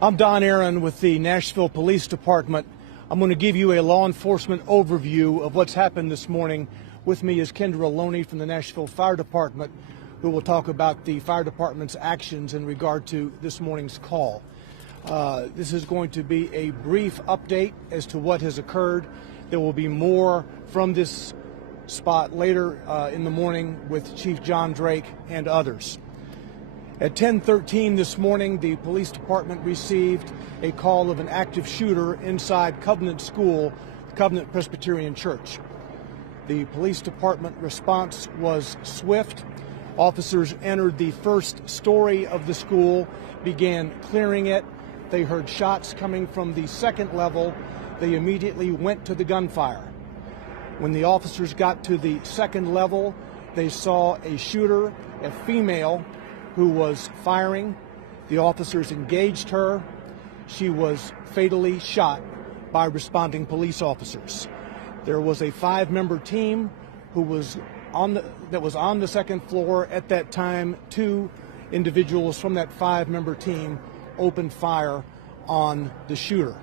I'm Don Aaron with the Nashville Police Department. I'm going to give you a law enforcement overview of what's happened this morning. With me is Kendra Loney from the Nashville Fire Department, who will talk about the fire department's actions in regard to this morning's call. This is going to be a brief update as to what has occurred. There will be more from this spot later in the morning with Chief John Drake and others. At 10:13 this morning, the police department received a call of an active shooter inside Covenant School, Covenant Presbyterian Church. The police department response was swift. Officers entered the first story of the school, began clearing it. They heard shots coming from the second level. They immediately went to the gunfire. When the officers got to the second level, they saw a shooter, a female, who was firing. The officers engaged her. She was fatally shot by responding police officers. There was a 5-member team who was on the second floor at that time. 2 individuals from that 5-member team opened fire on the shooter.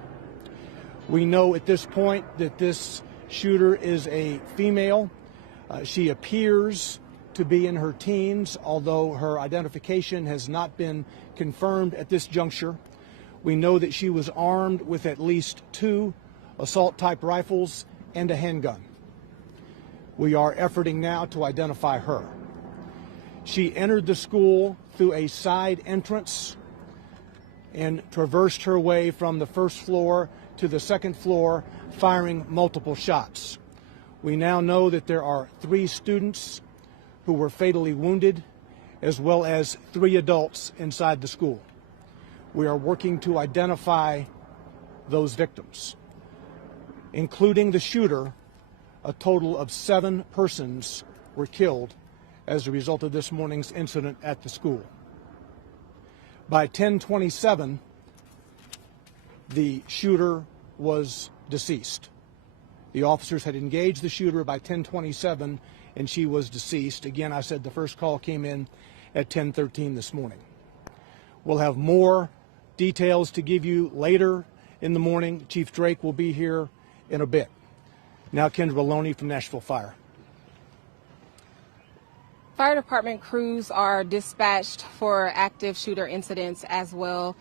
We know at this point that this shooter is a female. She appears to be in her teens, although her identification has not been confirmed at this juncture. We know that she was armed with at least 2 assault-type rifles and a handgun. We are efforting now to identify her. She entered the school through a side entrance and traversed her way from the first floor to the second floor, firing multiple shots. We now know that there are 3 students who were fatally wounded, as well as 3 adults inside the school. We are working to identify those victims. Including the shooter, a total of 7 persons were killed as a result of this morning's incident at the school. By 10:27, the shooter was deceased. The officers had engaged the shooter by 10:27, and she was deceased. Again, I said the first call came in at 10:13 this morning. We'll have more details to give you later in the morning. Chief Drake will be here in a bit. Now, Kendra Loney from Nashville Fire. Fire department crews are dispatched for active shooter incidents as well,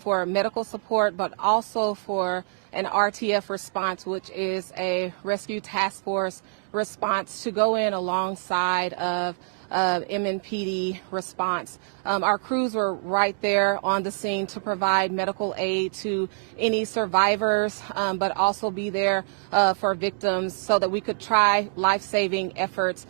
for medical support, but also for an RTF response, which is a rescue task force response to go in alongside of MNPD response. Our crews were right there on the scene to provide medical aid to any survivors, but also be there for victims so that we could try life-saving efforts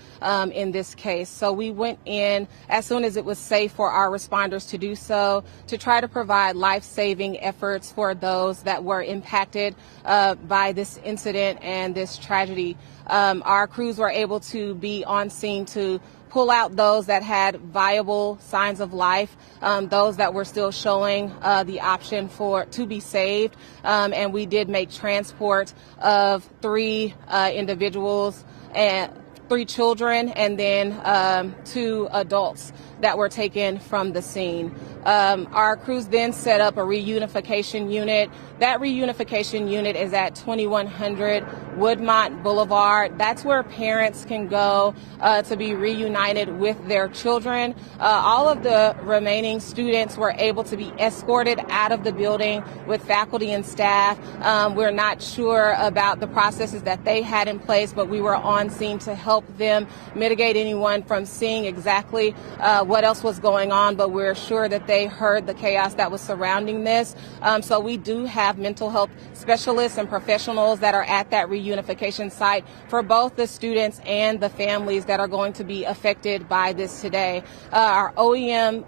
in this case. So we went in as soon as it was safe for our responders to do so, to try to provide life-saving efforts for those that were impacted by this incident and this tragedy. Our crews were able to be on scene to pull out those that had viable signs of life, those that were still showing the option to be saved. And we did make transport of 3 individuals and 3 children, and then 2 adults that were taken from the scene. Our crews then set up a reunification unit. That reunification unit is at 2100 Woodmont Boulevard. That's where parents can go to be reunited with their children. All of the remaining students were able to be escorted out of the building with faculty and staff. We're not sure about the processes that they had in place, but we were on scene to help them mitigate anyone from seeing exactly what else was going on, but we're sure that they heard the chaos that was surrounding this. So we do have mental health specialists and professionals that are at that reunification site for both the students and the families that are going to be affected by this today. Our OEM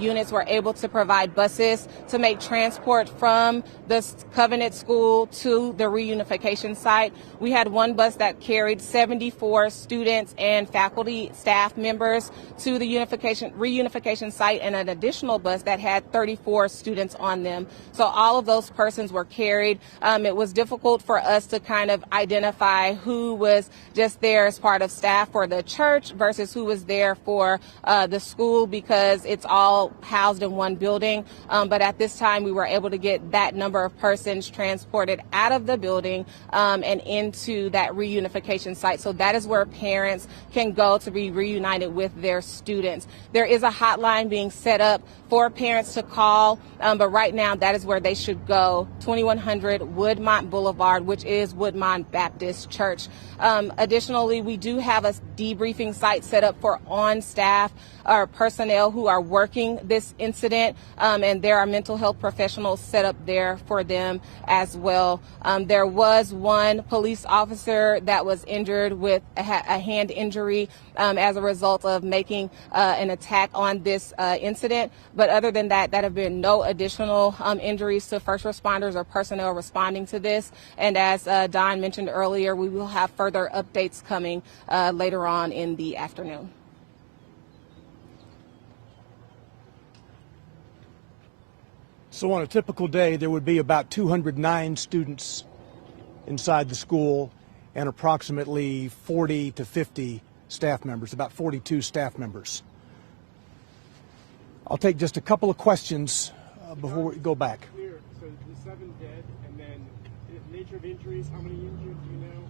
units were able to provide buses to make transport from the Covenant School to the reunification site. We had one bus that carried 74 students and faculty staff members to the reunification site, and an additional bus that had 34 students on them. So all of those persons were carried. It was difficult for us to kind of identify who was just there as part of staff for the church versus who was there for the school, because it's all housed in one building. But at this time, we were able to get that number of persons transported out of the building and into that reunification site. So that is where parents can go to be reunited with their students. There is a hotline being set up for parents to call, but right now that is where they should go, 2100 Woodmont Boulevard, which is Woodmont Baptist Church. Additionally, we do have a debriefing site set up for on-staff or personnel who are working this incident, and there are mental health professionals set up there for them as well. There was one police officer that was injured with a hand injury as a result of making an attack on this incident. But other than that, there have been no additional injuries to first responders or personnel responding to this. And as Don mentioned earlier, we will have further updates coming later on in the afternoon. So on a typical day, there would be about 209 students inside the school and approximately 40 to 50 staff members, about 42 staff members. I'll take just a couple of questions before we go back. So the 7 dead, and then the nature of injuries, how many injured do you know?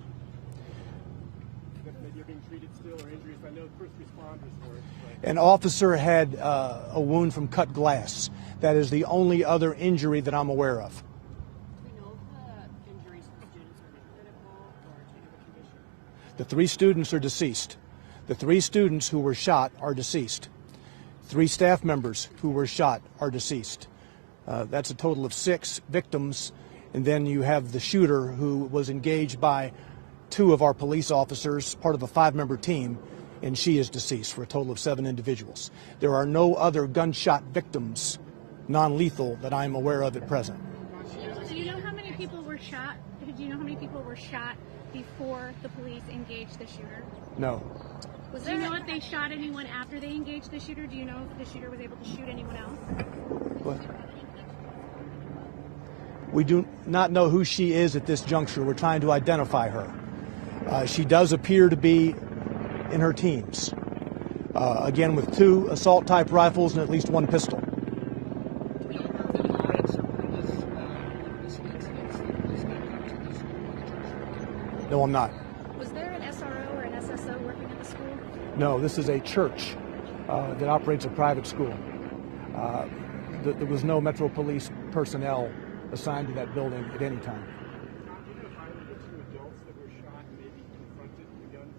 That you're being treated still, or injuries? I know first responders were. An officer had a wound from cut glass. That is the only other injury that I'm aware of. Do we know if the injuries to the students are critical or in a condition? The 3 students are deceased. The 3 students who were shot are deceased. 3 staff members who were shot are deceased. That's a total of 6 victims. And then you have the shooter who was engaged by 2 of our police officers, part of a 5-member team, and she is deceased, for a total of 7 individuals. There are no other gunshot victims, non-lethal, that I'm aware of at present. Do you know how many people were shot? Do you know how many people were shot before the police engaged the shooter? No. Do you know if they shot anyone after they engaged the shooter? Do you know if the shooter was able to shoot anyone else? What? We do not know who she is at this juncture. We're trying to identify her. She does appear to be in her teens. Again, with 2 assault-type rifles and at least 1 pistol. No, I'm not. Was there an SRO or an SSO working at the school? No, this is a church that operates a private school. There was no Metro Police personnel assigned to that building at any time.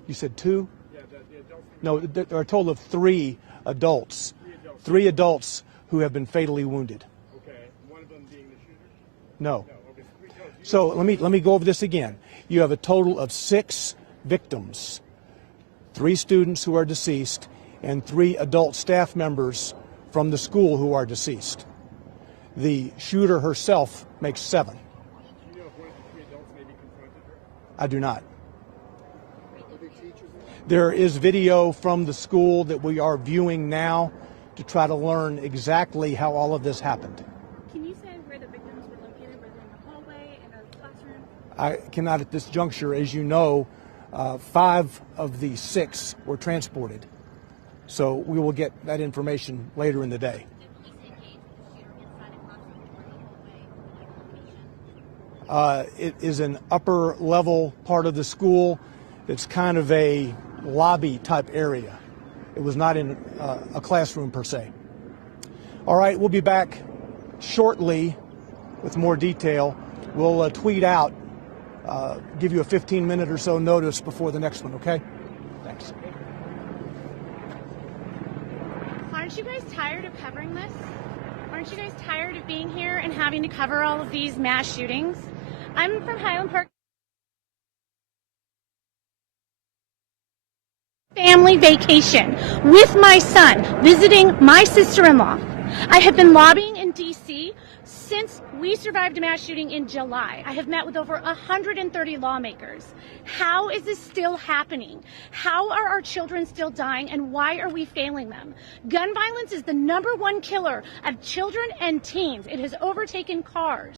You said 2? Yeah, the adults. No, there are a total of 3 adults. 3 adults who have been fatally wounded. Okay, one of them being the shooter? No. Okay, 3 adults. So let me go over this again. You have a total of 6 victims, 3 students who are deceased, and 3 adult staff members from the school who are deceased. The shooter herself makes 7. Do you know if one of the 3 adults maybe confronted her? I do not. Are there teachers in There is video from the school that we are viewing now to try to learn exactly how all of this happened. Can you say where the victims were located? Were they in the hallway, in a classroom? I cannot at this juncture. As you know, 5 of the 6 were transported. So we will get that information later in the day. It is an upper level part of the school. It's kind of a lobby type area. It was not in a classroom per se. All right, we'll be back shortly with more detail. We'll tweet out, give you a 15-minute or so notice before the next one, okay? Thanks. Aren't you guys tired of covering this? Aren't you guys tired of being here and having to cover all of these mass shootings? I'm from Highland Park. Family vacation with my son, visiting my sister-in-law. I have been lobbying in D.C. Since we survived a mass shooting in July, I have met with over 130 lawmakers. How is this still happening? How are our children still dying, and why are we failing them? Gun violence is the #1 killer of children and teens. It has overtaken cars.